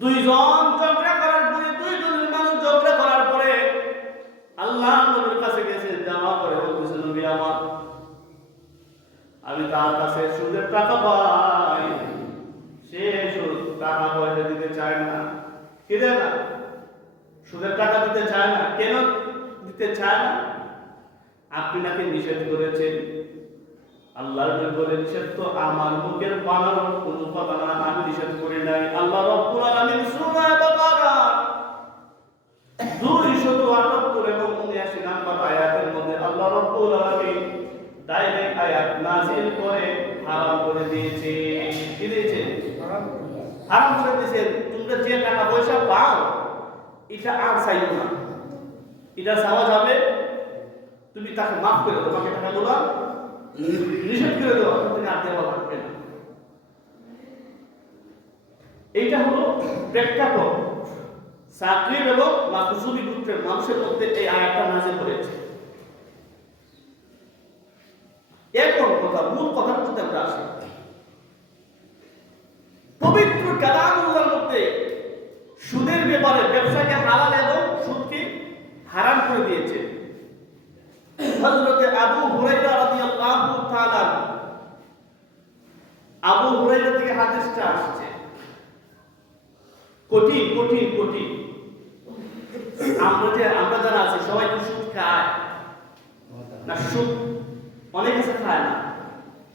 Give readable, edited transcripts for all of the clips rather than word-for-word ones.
দুইজন ঝগড়া করার পরে, দুইজনের মানুষ ঝগড়া করার পরে আল্লাহ নবীর কাছে গেছে, জামা করে বলতেছে, নবী আমার, আমি তার কাছে সুদের টাকা পাই, সে সুদ টাকা পয়সা দিতে চায় না। কি দেয় না? সুদের টাকা দিতে চায় না। কেন দিতে চায় না? আপনি নাকি নিষেধ করেছেন। আল্লাহর নবী বলে, নিষেধ তো আমার মুখের বানানো কোনো কথা না, আমি নিষেধ করি নাই। আল্লাহ রাব্বুল আলামিন সূরা বাকারা 278 এবং 79 নম্বর আয়াতের মধ্যে আল্লাহ রাব্বুল আলামিন ডাইরেক্ট আয়াত নাযিল করে হারাম করে দিয়েছে। কি দিয়েছে? হারাম করে দিয়েছে। তোমরা যে টাকা পয়সা পাও এটা আর চাইও না, এটা চাওয়া যাবে, তুমি তাকে মাফ করে দাও, তোমাকে টাকাগুলো নিষেধ করে দেওয়া, তুমি আর দেওয়া লাগবে না। এইটা হলো প্রেক্ষাপট। সাকিব এবং মাখজুমি গোত্রের মানুষের মধ্যে এই আয়াতটা নাযিল হয়েছে। এখন কথা, মূল কথার মধ্যে আমরা আসি। পবিত্র কালামুল্লাহর মধ্যে সুদের ব্যাপারে ব্যবসাকে হালাল এবং সুদকে হারাম করে দিয়েছে। হযরত আবু হুরায়রা রাদিয়াল্লাহু তাআলা, আবু হুরায়রা থেকে হাদিসটা আসছে। কঠিন কঠিন কঠিন। আমরা যারা আছি সবাই কি সুদ খায় না? সুদ অনেক কিছু খায় না,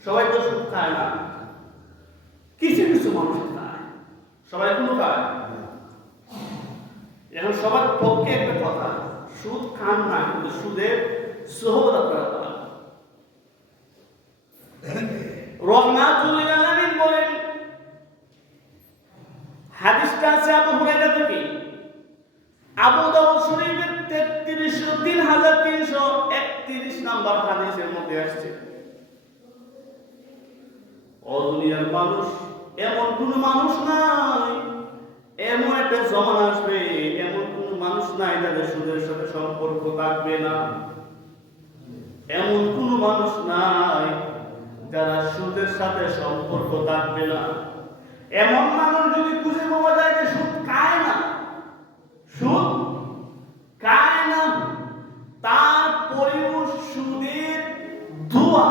সবাই তো সুদ খায় না, কিছু কিছু মানুষ খায়, সবাই কোনো খায়। এখন সবার পক্ষে একটা কথা, সুদ খান না, কিন্তু সুদের সোহবত করা কথা। রহমাতুল লিল আলামিন বলেন, হাদিসটা আছে আবু হুরায়রা থেকে, আবু দাউদ শরীফের 3331 নম্বর হাদিসের মধ্যে আসছে। ও দুনিয়ার মানুষ, এমন কোন মানুষ নাই, এমন একটা জমানা আসবে, এমন কোন মানুষ নাই যাদের সুদের সাথে সম্পর্ক থাকবে না। এমন কোন মানুষ নাই যারা সুদের সাথে সম্পর্ক থাকবে না। এমন মানুষ যদি খুঁজে পাওয়া যায় যে সুদ খায় না, সুদ খায় না, তারপরেও সুদের ধোঁয়া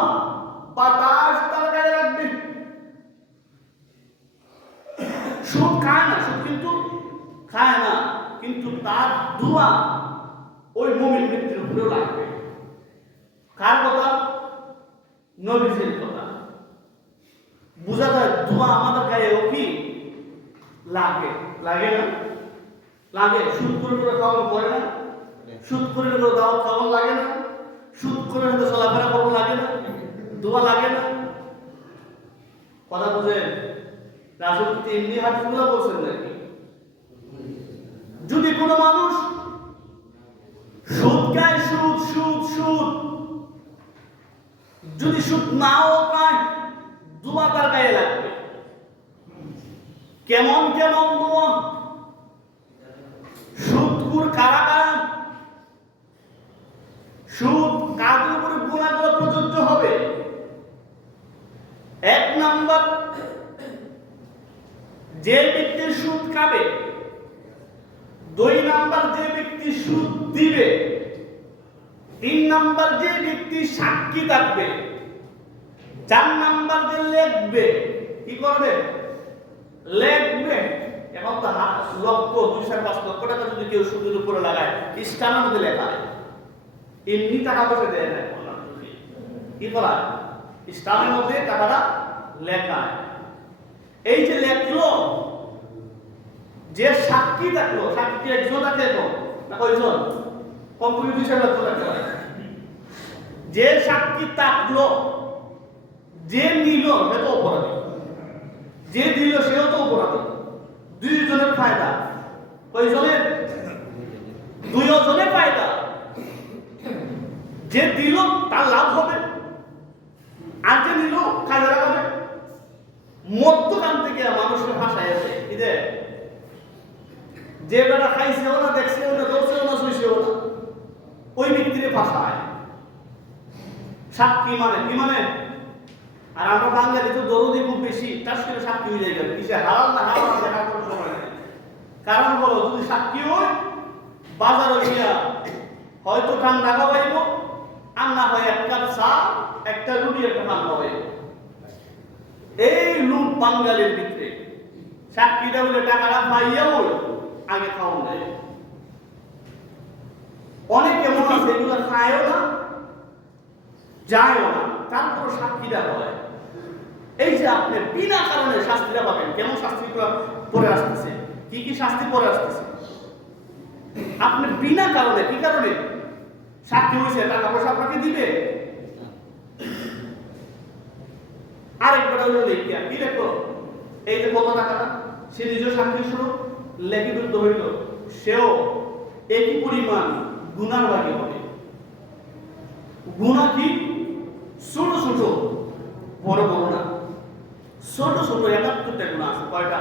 বাতাস তার গায়ে লাগবে। সুদ খায় না, সুদ কিন্তু খায় না, কিন্তু তার ধোঁয়া ওই মুমিন ব্যক্তির উপরেও লাগবে। কার কথা? নবীজির কথা। বুঝা যায় ধোঁয়া আমাদের গায়েও কি লাগে? লাগে না? লাগে। সুদ করে খাওয়ানো পড়ে না? সুদ করে দাওয়াত খাওয়ানো লাগে না? সুদ করে চলাফেরা করবো লাগে না? ধোঁয়া লাগে না? কথা বুঝেন? রাসূল এমনি হাদিসগুলো বলছেন নাকি? যদি কোনো মানুষ সুদ খায়, সুদ সুদ সুদ, যদি সুদ নাও পায়, ধোঁয়া তার গায়ে লাগবে। কেমন কেমন ধোঁয়া? সুদখোর কারা কারা? সুদ কাদের উপরে গুনাহগুলো প্রযোজ্য হবে? এক নাম্বার, যে ব্যক্তি সুদ খাবে। দুই নাম্বার, যে ব্যক্তি সুদ দিবে। তিন নাম্বার, যে ব্যক্তি সাক্ষী থাকবে। চার নাম্বার, যে লেখবে। কি করবে? লেখবে। এখন তো লক্ষ 2-5 লক্ষ টাকা যদি কেউ সুদের উপরে লাগায়, স্টামের মধ্যে লেখা, এমনি টাকা পয়সা দেয় না, কি করা? স্টামের মধ্যে টাকাটা লেখা। এই যে লেখলো, যে সাক্ষী থাকলো, সাক্ষী একজন থাকে না কয়জন? কমপক্ষে 2-4 লক্ষ টাকা। যে সাক্ষী থাকলো, যে নিল সে তো অপরাধী, যে দিল সেও তো অপরাধী। দুইজনের ফায়দা। কয়জনের? দুইজনের ফায়দা। যে দিল তার লাভ হবে, আর যে নিল কাজে লাগাবে। মধ্যখান থেকে মানুষের ভাষায় আছে কি যে বেটা খাইছেও না, দেখছেও না, ধরছেও না, শুইছেও না, ওই ব্যক্তির ভাষায় সাক্ষী মানে কি মানে? আর আমরা বাঙালি তো দরদি খুব বেশি, তার সাথে সাক্ষী হয়ে যায়। কিসে হালাল না হারাম দেখা কোনো সময় নেই। কারণ হলো যদি সাক্ষী হয় বাজারে গিয়া হয়তো ঠান্ডা খাওয়াইব, আর না হয় এক কাপ চা, একটা রুটি, একটা ঠান্ডা খাওয়াইব। এই লুট বাঙালির ভিতরে সাক্ষীটা হলে টাকাটা পাইয়াও আগে খাওয়ান যায়। অনেক এমন আছে এগুলো খায়ও না, যায়ও না, তারপর সাক্ষীটা হয়। এই যে আপনি বিনা কারণে শাস্তিটা পাবেন, কেমন শাস্তি পরে আসতেছে, কি কি শাস্তি পরে আসতেছে। আপনি বিনা কারণে, কি কারণে সাক্ষী হয়েছে, টাকা পয়সা আপনাকে দিবে। আরেকবার হলো লেখিয়া কি লেখো, এই যে কত টাকাটা সে নিজেও সাক্ষী শুরু লেখিবদ্ধ হইল, সেও একই পরিমাণ গুনার ভাগী হবে। গুনাহ কি? ছোট ছোট, বড় বড় না, ছোট ছোট ৭১টা গুনাহ আছে। কয়টা?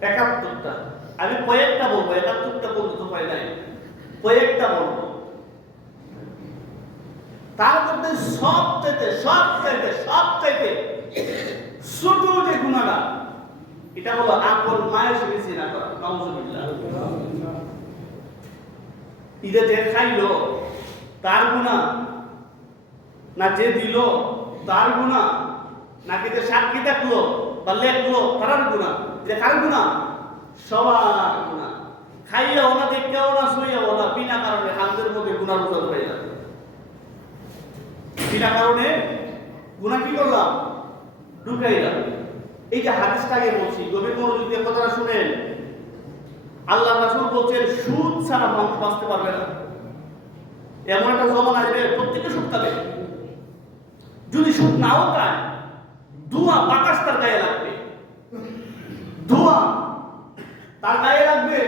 ৭১টা। আমি কয়েকটা বলবো, ৭১টা বলতে তো পাই নাই, কয়েকটা বলবো। তার মধ্যে সবচাইতে ছোট যে গুনাহটা, এটা হলো আপন মায়ের সঙ্গে জিনা করা। নাউজুবিল্লাহ। ইদে যে খাইলো তার গুনাহ, না যে দিল তার গুনাহ, নাকি যে সাক্ষী দেখলো বা লেখলো তার গুনাহ? যে কার গুনাহ? সবার গুনাহ। খাইয়াও না, দেখতেও না, শুইয়াও না, বিনা কারণে হাতের মধ্যে গুনার বোঝা হয়ে যাবে। বিনা কারণে গুনাহ কি করলাম? ঢুকাইলাম। এই যে হাদিসটাকে বলছি, গভীর মনোযোগ দিয়ে কথাটা শুনেন। আল্লাহ রাসূল বলছেন সুদ ছাড়া মানুষ বাঁচতে পারবে না। এমন একটা জমানা আসবে প্রত্যেকে সুদ খাবে। যদি সুদ নাও খায়, ধোঁয়া বাতাস তার গায়ে লাগবে, ধোঁয়া তার গায়ে লাগবে।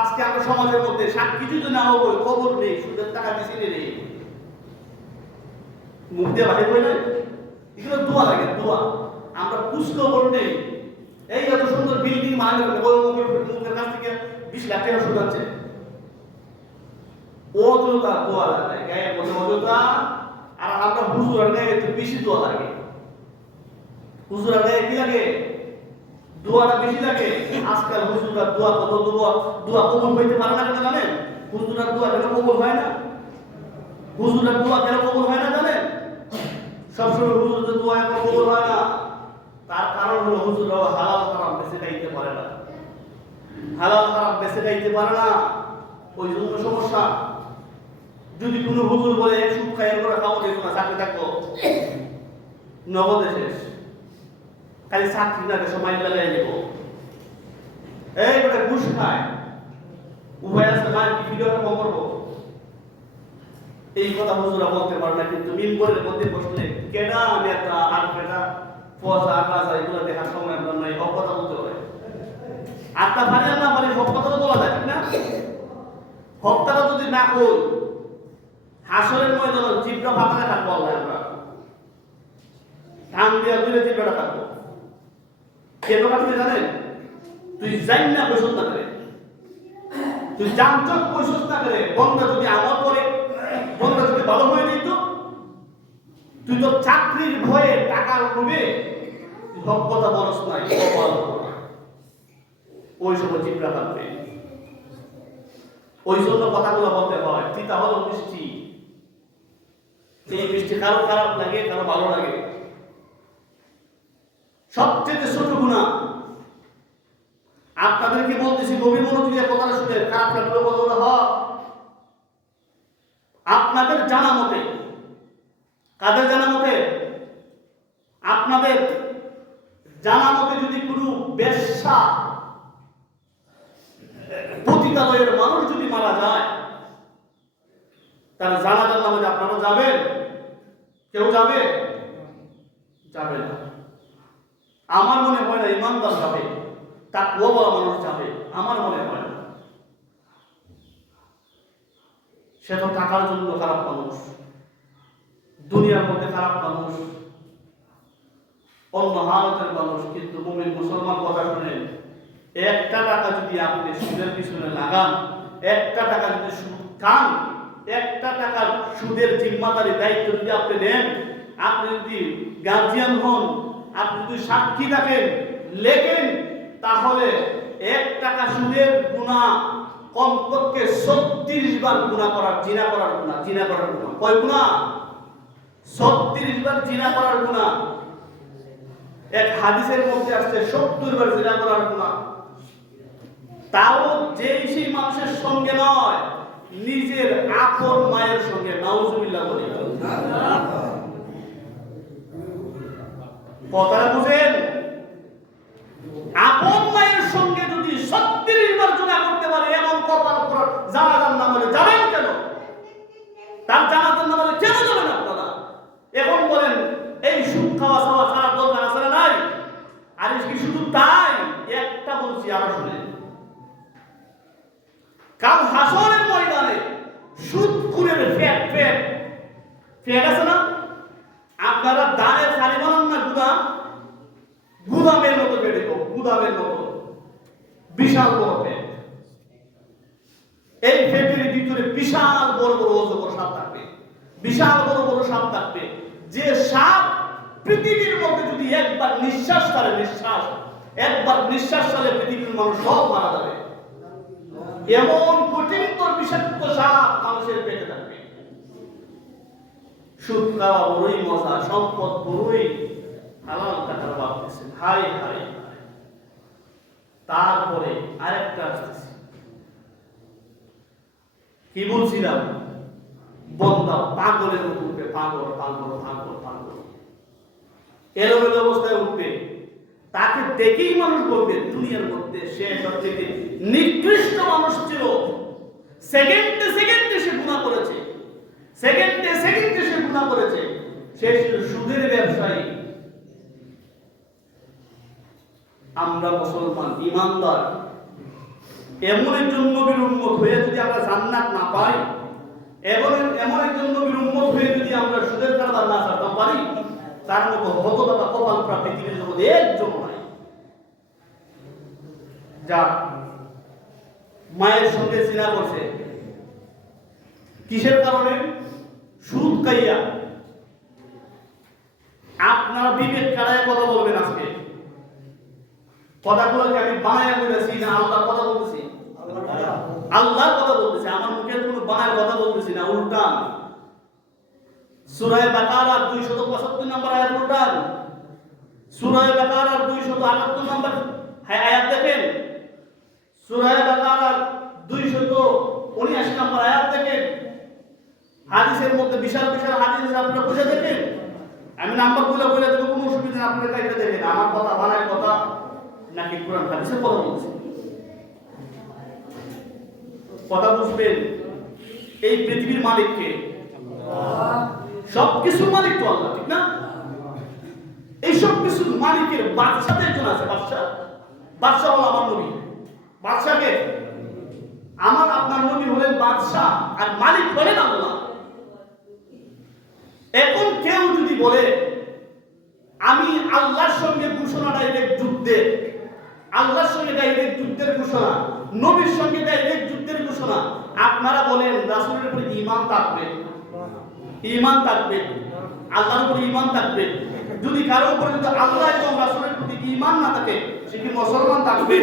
আজকে আমরা সমাজের মধ্যে সাক্ষী যদি না হবে, খবর নেই, সুদের টাকা বেশি নেই, মুখ দিয়ে বাহির হয়ে যায়, এগুলো ধোঁয়া লাগে, ধোঁয়া। আমরা খোঁজখবর নেই। এই এত সুন্দর বিল্ডিং মানে মুখের কাছ থেকে 20 লাখ টাকা সুদ আছে, অযথা ধোঁয়া লাগে গায়ে মধ্যে, অযথা। আর আমরা হুজুরের গায়ে একটু বেশি ধোঁয়া লাগে। হুজুরের গায়ে কি লাগে? দোয়াটা বেশি লাগে। আজকাল হুজুররা দোয়া কত দোয়া কবুল হইতে পারে না কেন জানেন? হুজুরের দোয়া কেন কবুল হয় না? হুজুরের দোয়া কেন কবুল হয় না জানেন? সবসময় হুজুরের দোয়া এখন কবুল হয় না। তার কারণ হলো হুজুররা হালাল হারাম বেছে খাইতে পারে না, হালাল হারাম বেছে খাইতে পারে না, ওই জন্য সমস্যা। যদি কোনো হুজুর বলে সুদ খাইয়ের করে খাওয়া দেখো না, চাকরি থাকবো, নগদে শেষ। খালি চাকরি না সময় লাগাই দেব। এই বেটা ঘুষ খায়, উভয় আছে না, কি ভিডিওটা কম করবো। এই কথা হুজুরা বলতে পারে না, কিন্তু মিম্বরের মধ্যে বসলে কেনা নেতা আর কেনা পয়সা আকাশ এগুলো দেখার সময় আপনার নাই, হক কথা বলতে হয়। আত্মা পারে আর না পারে, হক কথা তো বলা যায়, ঠিক না? হকটা যদি না কই, হাসরের ময়দানে জিব্রা ফাটাতে থাকবো আল্লাহ, আমরা ধান দিয়া দুলে জিব্রাটা থাকবো। কেন কাটতে জানেন? তুই জান না বসত না করে, তুই জানচক বসত না করে, বন্ধা যদি আমল করে, বন্ধা যদি ভালো হয়ে যেত, তুই তো চাকরির ভয়ে টাকার লোভে হক কথা বলস নাই, ওই সময় জিব্রা থাকবে। ওই জন্য কথাগুলো বলতে হয়। তিতা হলো মিষ্টি, এই মিষ্টি কারো খারাপ লাগে, কারো ভালো লাগে। সবচেয়ে ছোট গুনাহ আপনাদেরকে বলতেছি, গভীর মনোযোগ দিয়ে কথাটা শুনে, খারাপ লাগলো বলবো না। আপনাদের জানা মতে, কাদের জানা মতে? আপনাদের জানা মতে যদি কোনো বেশ্যা পতিতালয়ের মানুষ যদি মারা যায়, তাহলে জানাজার নামাজে আপনারা যাবেন? কেউ যাবে? যাবে না। আমার মনে হয় না ইমানদার যাবে, তাকওয়া বলা মানুষ যাবে, আমার মনে হয় না। সে তো টাকার জন্য খারাপ মানুষ, দুনিয়ার মধ্যে খারাপ মানুষ, অন্য হালতের মানুষ। কিন্তু মুমিন মুসলমান কথা শুনেন, একটা টাকা যদি আপনি সুদের পিছনে লাগান, একটা টাকা যদি সুদ খান, একটা টাকার সুদের জিম্মাদারি দায়িত্ব যদি আপনি নেন, আপনি যদি গার্জিয়ান হন, আপনি যদি সাক্ষী থাকেন, লেখেন, তাহলে এক টাকা সুদের গুনাহ কমপক্ষে 36 বার জিনা করার গুনাহ কয় গুনাহ? 36 বার জিনা করার গুনাহ। এক হাদিসের মধ্যে আসছে 70 বার জিনা করার গুনাহ। তাও সেই মানুষের সঙ্গে নয়, নিজের আপন মায়ের সঙ্গে। নাউজুবিল্লাহ বলি। কথাটা বুঝেন? আপন মায়ের সঙ্গে যদি 36 বার জিনা করতে পারে এমন কপাল পর জানাজার নামাজে যাবেন কেন? তার জানাজার নামাজে কেন যাবেন আপনারা? এখন বলেন এই সুদ খাওয়া ছাড়া দরকার আছে না নাই? আর কি শুধু তাই? একটা বলছি আরো শুনেন। কাল হাসরের ময়দানে সুদখোরের ফ্যাট আছে না? আপনারা দাঁড়ে সারি বানান না, গুদামের মতো বেড়ে গুদামের মতো বিশাল বড় ফ্যাট। এই ফ্যাটের ভিতরে বিশাল বড় বড় অজগর সাপ থাকবে, বিশাল বড় বড় সাপ থাকবে। যে সাপ পৃথিবীর মধ্যে যদি একবার নিঃশ্বাস ছাড়ে, পৃথিবীর মানুষ সব মারা যাবে। এমন কঠিনতর বিষাক্ত সাপ মানুষের পেটে থাকবে। সুদ খাওয়া বড়ই মজা, সম্পদ বড়ই হালাল টাকার অভাব আছে। High high. তারপরে আরেকটা আসছে, কি বলছিলাম? বন্দা পাগলের উঠবে, পাগল এলোমেলো অবস্থায় উঠবে। তাকে দেখেই মানুষ বলবে দুনিয়ার মধ্যে সে সবচেয়ে নিকৃষ্ট মানুষ ছিল। সেকেন্ডে সে গুনাহ করেছে, সে ছিল সুদের ব্যবসায়ী। আমরা মুসলমান ঈমানদার, এমন একজন নবীর উম্মত হয়ে যদি আমরা জান্নাত না পাই, এমন একজন নবীর উম্মত হয়ে যদি আমরা সুদের কারবার না ছাড়তে পারি, তার মতো হতভাগা কপাল প্রাপ্ত পৃথিবীর জগতে একজন নাই। যা মায়ের সঙ্গে জিনা করছে, কিসের কারণে? সুদ খাইয়া। আপনারা বিবেক কারায় কথা বলবেন। আজকে কথাগুলোকে আমি বানায় বলেছি না আল্লাহর কথা বলতেছি? আল্লাহর কথা বলতেছি, আমার মুখের কোনো বানায় কথা বলতেছি না। উল্টান সূরা বাকারা 275 নম্বর আয়াত উল্টান। সূরা বাকারা 278 নম্বর আয়াত দেখেন। সূরা বাকারা 279 নম্বর আয়াত দেখেন। হাদিসের মধ্যে বিশাল হাদিস আপনারা বুঝে দেখেন। আমি নাম্বারগুলো বলে দেব, কোনো অসুবিধা নেই, আপনারা কাইটা দেখেন। আমার কথা বানায় কথা নাকি কোরআন হাদিসের কথা বলছি? কথা বুঝবেন। এই পৃথিবীর মালিক কে? সবকিছুর মালিক তো আল্লাহ, ঠিক না? এই সবকিছুর মালিকের বাদশাতে একজন আছে। বাদশা হলো আমার নবী। বাদশাকে আমার আপনার নবী হলেন বাদশা, আর মালিক হলেন আল্লাহ। এখন কেউ যদি বলে আমি আল্লাহর সঙ্গে ঘোষণা ডাইরেক্ট যুদ্ধের, আল্লাহর সঙ্গে ডাইরেক্ট যুদ্ধের ঘোষণা, নবীর সঙ্গে ডাইরেক্ট যুদ্ধের ঘোষণা, আপনারা বলেন রাসূলের উপর ঈমান থাকবে, আল্লাহর উপর ঈমান থাকবে। যদি কারো উপরে যদি আল্লাহ এবং রাসূলের প্রতি ঈমান না থাকে, সে কি মুসলমান থাকবে?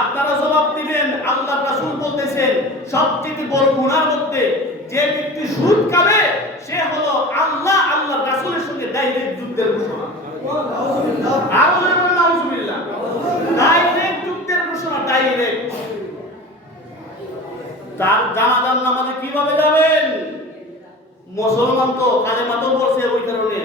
আপনারা জবাব দিবেন। আল্লাহ রাসূল বলতেছেন সবচেয়ে বড় গুনার মধ্যে যে ব্যক্তি সুদ খাবে সে হলো আল্লাহ রাসূলের সঙ্গে ডাইরেক্ট যুদ্ধের ঘোষণা। নাউজুবিল্লাহ। ডাইরেক্ট যুদ্ধের ঘোষণা, ডাইরেক্ট। তার জানাজার নামাজে কিভাবে যাবেন? মুসলমান তো কালেমা তো পড়ছে, ওই কারণে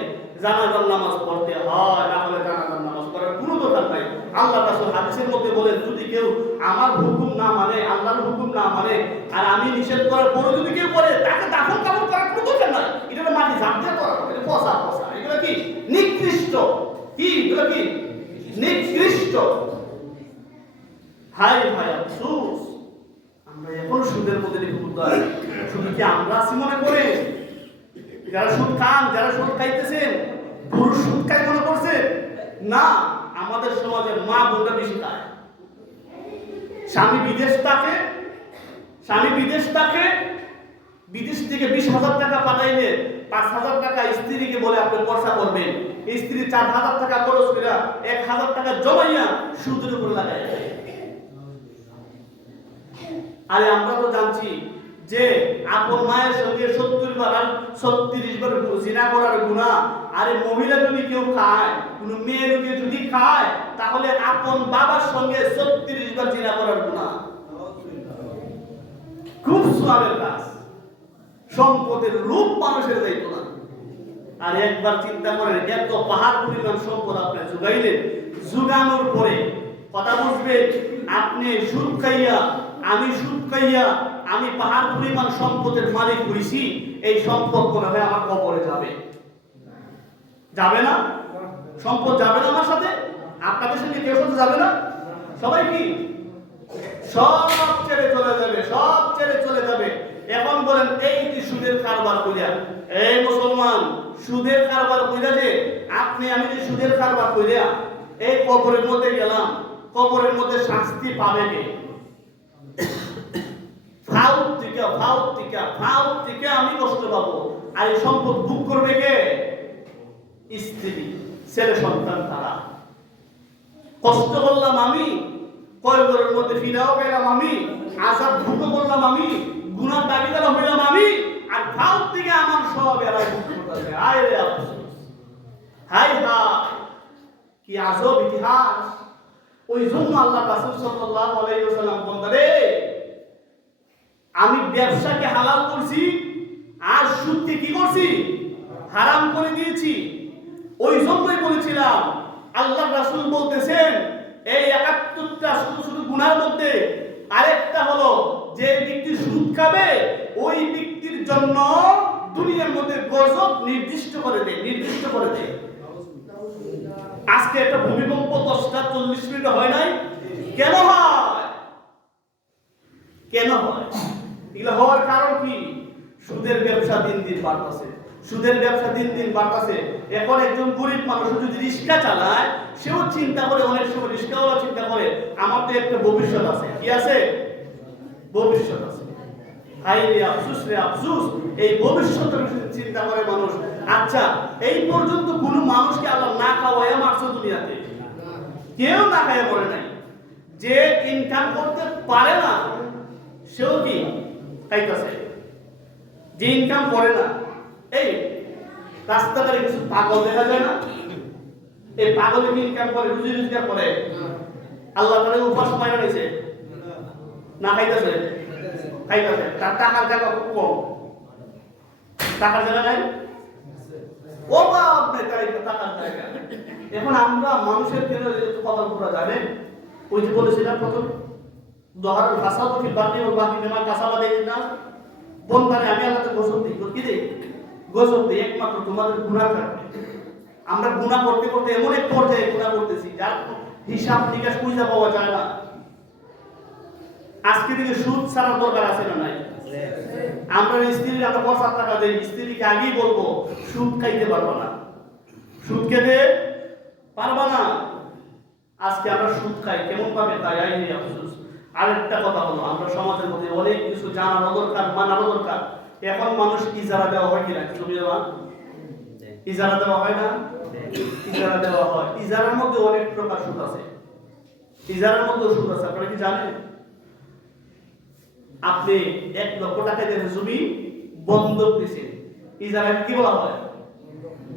জানাজার নামাজ পড়তে হয়, না হলে জানাজার নামাজ পড়ার কোনো দরকার নাই। আল্লাহ রাসূল হাদিসের মধ্যে বলেন যদি কেউ আমার হুকুম না মানে, আল্লাহর হুকুম না মানে, আর আমি নিষেধ করার পরে যদি কেউ করে, তাকে দাফন কাফন করার কোনো দরকার নাই। এটা মাটি ঝাঁপ দিয়ে করা, এটা পচা। এগুলো কি নিকৃষ্ট? এগুলো কি নিকৃষ্ট? হাই আফসোস, আমরা এখন সুদের মধ্যে লিপ্ততায়। শুধু কি আমরা আছি মনে করে? যারা সুদ খান, যারা সুদ খাইতেছেন, পুরুষ সুদ খাই মনে করছে না। আমাদের সমাজের মা বোনটা বেশি খায়। স্বামী বিদেশ থাকে, বিদেশ থেকে 20,000 টাকা পাঠাইলে 5,000 টাকা স্ত্রীকে বলে আপনি খরচা করবেন। স্ত্রী 4,000 টাকা খরচ করে 1,000 টাকা জমাইয়া সুদের উপর লাগায়। আরে আমরা তো জানছি যে আপন মায়ের সঙ্গে 70 বার আর 36 বার জিনা করার গুনাহ। আরে মহিলা যদি কেউ খায়, কোন মেয়ে যদি খায়, তাহলে আপন বাবার সঙ্গে 36 বার জিনা করার গুনাহ। খুব সওয়াবের কাজ। সম্পদের রূপ মানুষের যাইতো না। আর একবার চিন্তা করেন, এত পাহাড় পরিমাণ সম্পদ আপনি জুগাইলেন, জুগানোর পরে কথা বুঝবেন, আপনি সুদ খাইয়া, আমি সুদ খাইয়া, আমি পাহাড় পরিমাণ সম্পদের মালিক হইছি, এই সম্পদ মনে হয় আমার কবরে যাবে। যাবে না? সম্পদ যাবে না আমার সাথে? আপনাদের সঙ্গে কেউ সাথে যাবে না? সবাই কি সব ছেড়ে চলে যাবে, সব ছেড়ে চলে যাবে। এখন বলেন, এই যে সুদের কারবার কইরা, এই মুসলমান, সুদের কারবার কইরা যে আপনি আমি যে সুদের কারবার কইরা এই কবরের মধ্যে গেলাম, কবরের মধ্যে শাস্তি পাবে কে? ফাউত থেকে আমি কষ্ট পাবো। আর এই সম্পদ ভোগ করবে কে? স্ত্রী, ছেলে সন্তান। তারা কষ্ট করলাম আমি, কয়বরের মধ্যে ফিরাও পেলাম আমি, আযাব ভোগ করলাম আমি, গুনার দাবিদার হইলাম আমি, আর ফাউত থেকে আমার সব এরাই ভোগ করতেছে। হায় রে আফসোস, হায় হায়, কি আজব ইতিহাস। ওই জন্য আল্লাহ রাসূল সাল্লাল্লাহু আলাইহি ওয়াসাল্লাম বলেন, আমি ব্যবসাকে হালাল করছি আর সুদকে কি করছি? হারাম করে দিয়েছি। ওই জন্যই বলেছিলাম, আল্লাহ রাসূল বলতেছেন, এই 71টা ছোট ছোট গুনার মধ্যে আরেকটা হলো, যে ব্যক্তি সুদ খাবে ওই ব্যক্তির জন্য দুনিয়ার মধ্যে গজব নির্দিষ্ট করে দেয়। আজকে একটা ভূমিকম্প 10টা 40 মিনিট হয় নাই? কেন হয়? এগুলো হওয়ার কারণ কি? সুদের ব্যবসা দিন দিন বাড়তেছে। এখন একজন গরিব মানুষ যদি রিক্সা চালায়, সেও চিন্তা করে, অনেক সময় রিক্সাওয়ালা চিন্তা করে, আমার তো একটা ভবিষ্যৎ আছে। কি আছে? ভবিষ্যৎ আছে। হায় রে আফসোস, এই ভবিষ্যতের চিন্তা করে মানুষ। আচ্ছা, এই পর্যন্ত কোনো মানুষকে আল্লাহ না খাওয়ায় মারছে দুনিয়াতে? কেউ না খাইয়া মরে নাই। যে ইনকাম করতে পারে না সেও কি খাইতেছে? যে ইনকাম করে না, এই রাস্তাঘাটে কিছু পাগল দেখা যায় না? এই পাগল কি ইনকাম করে, রুজি রোজগার করে? আল্লাহ তাআলা উপাস মাইরা নিছে না? খাইতেছে। তার টাকার জায়গা খুব কম। টাকার জায়গা নাই, ও বাপ রে, তাই টাকার জায়গা। এখন আমরা মানুষের কেন কথা বলা যাবে? ওই যে বলেছিলাম প্রথম, দহারুল ফাসাদু ফিল বাররি ওয়াল বাহরি বিমা কাসাবাত আইদিন নাস। বন্দারে আমি আল্লাহকে গজব দিই, কি দেই? গজব দিই একমাত্র তোমাদের গুনাহ কারণে। আমরা গুনাহ করতে করতে এমন এক পর্যায়ে গুনাহ করতেছি যার হিসাব নিকাশ খুঁজে পাওয়া যায় না। আজকে থেকে সুদ ছাড়ার দরকার আছে না নাই? আমরা স্ত্রীর আমরা 50 টাকা দেই, স্ত্রীকে আগেই বলবো সুদ খাইতে পারবা না, সুদ খেতে পারবা না। আজকে আমরা সুদ খাই কেমন ভাবে? তাই আইনি আফসোস। আরেকটা কথা হলো, আমরা সমাজের মধ্যে অনেক কিছু জানারও দরকার, মানারও দরকার। এখন মানুষ ইজারা দেওয়া হয় কিনা? ছবি দেওয়া, ইজারা দেওয়া হয় না? ইজারা দেওয়া হয়। ইজারার মধ্যে অনেক প্রকার সুদ আছে। আপনারা কি জানেন? আপনি 1 লক্ষ টাকা দিয়ে জমি বন্ধক দিয়েছেন, ইজারা কি বলা হয়?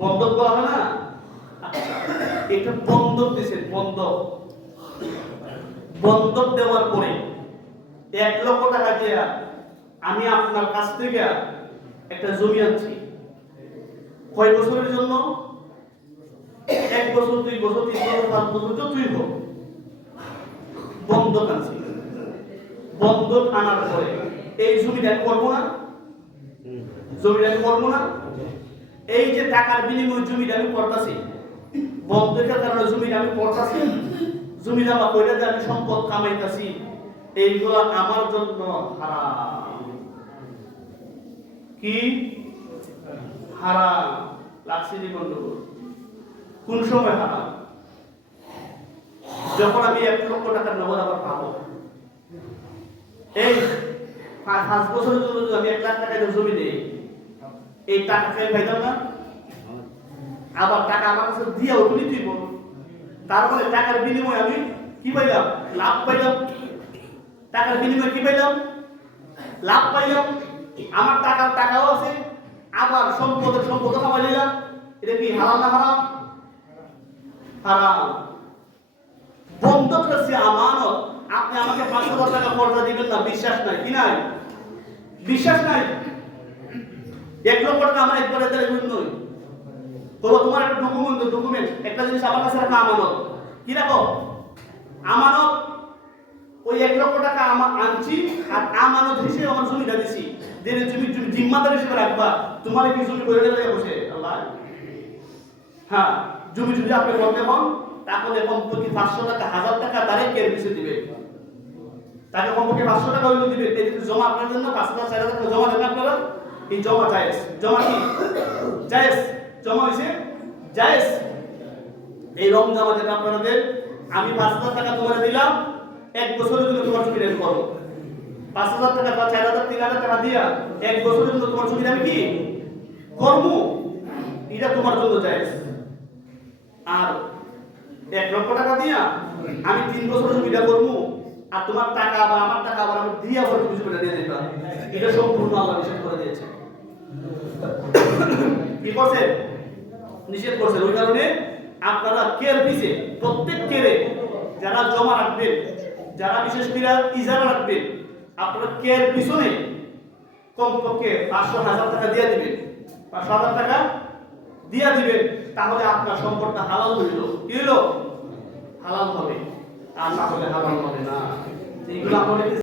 বন্ধক বলা হয় না? এটা বন্ধক দিয়েছেন। বন্ধক দেওয়ার পরে 1 লক্ষ টাকা দিয়ে আমি আপনার কাছ থেকে একটা জমি আনছি। কয় বছরের জন্য? 1 বছর, 2 বছর, 3 বছর, 5 বছর, যতই হোক বন্ধক আনছি। বন্ধক আনার পরে এই জমিটা করবো না? এই যে টাকার বিনিময়ে জমিটা আমি করতেছি, বন্ধকের কারণে জমিটা আমি করতেছি, জমি জমা করে যে আমি সম্পদ কামাইতেছি, এইগুলো আমার জন্য হারাম। কি হারাম? লাগছে গন্ডগোল। কোন সময় হারাম? যখন আমি 1 লক্ষ টাকার নগদ আবার পাবো। এই 5 বছরের জন্য আমি 1 লাখ টাকা জমি নেই, এই টাকা খেয়ে পাইতাম না? আবার টাকা আমার কাছে দিয়ে ওগুলি দিব, তারপরে টাকার বিনিময়ে আমি কি পাইলাম? লাভ পাইলাম। টাকার বিনিময়ে কি পাইলাম? লাভ পাইলাম। আমার টাকাও আছে, আবার সম্পদ কামাই নিলাম। এটা কি হারাম না হারাম? হারাম। বন্ধক রাখছি আমানত। আপনি আমাকে 5,000 টাকা কর্জা দিবেন না, বিশ্বাস নাই। কি নাই? বিশ্বাস নাই। 1 লক্ষ টাকা আমার একবারে দিলে নয়। তবে তোমার একটা ডকুমেন্ট একটা জিনিস আমার কাছে রাখা আমানত। কি রাখো? আমানত। ওই 1 লক্ষ টাকা আমার আনছি, আর আমানত হিসেবে আমার জমিটা দিছি। দেনে তুমি জিম্মাদার হিসেবে রাখবা। তোমার কি জমি করে দিলে বসে আল্লাহ? হ্যাঁ, জমি যদি আপনি করতে হন, তাহলে কমপক্ষে 500 টাকা 1000 টাকা ডাইরেক্ট কেয়ার পিছে দিবে। তাকে কমপক্ষে 500 টাকা হইলো দিবে। এই যে জমা আপনার জন্য 5,000 4,000 টাকা জমা দেন আপনারা, এই জমা জায়েজ। জমা কি জায়েজ? জমা হইছে জায়েজ। এই জমা যেটা আপনারা দেন, আমি 5,000 টাকা তোমারে দিলাম, 1 বছরের জন্য তোমার জমি রেন্ট করো। 5,000 টাকা বা 4,000 3,000 টাকা দিয়া 1 বছরের জন্য তোমার জমি আমি কি করব? এটা তোমার জন্য জায়েজ। আর 1 লক্ষ টাকা দিয়া আমি 3 বছর জমিটা করবো, আর তোমার টাকা বা আমার টাকা আবার আমি দিয়া আবার তুমি জমিটা দিয়ে দিবা, এটা সম্পূর্ণ আল্লাহ নিষেধ করে দিয়েছে। কি করছে? নিষেধ করছে। ওই কারণে আপনারা কেয়ার পিছে, প্রত্যেক কেয়ারে যারা জমা রাখবেন, যারা বিশেষ করে ইজারা রাখবেন, আপনারা কেয়ার পিছনে কমপক্ষে 500,000 টাকা দিয়ে দিবেন, 500,000 টাকা দিয়ে দিবেন। তাহলে আপনার সম্পদটা হালাল হইল। কি হইল? হালাল হবে। আর না হলে হালাল হবে না। এইগুলো আমাদের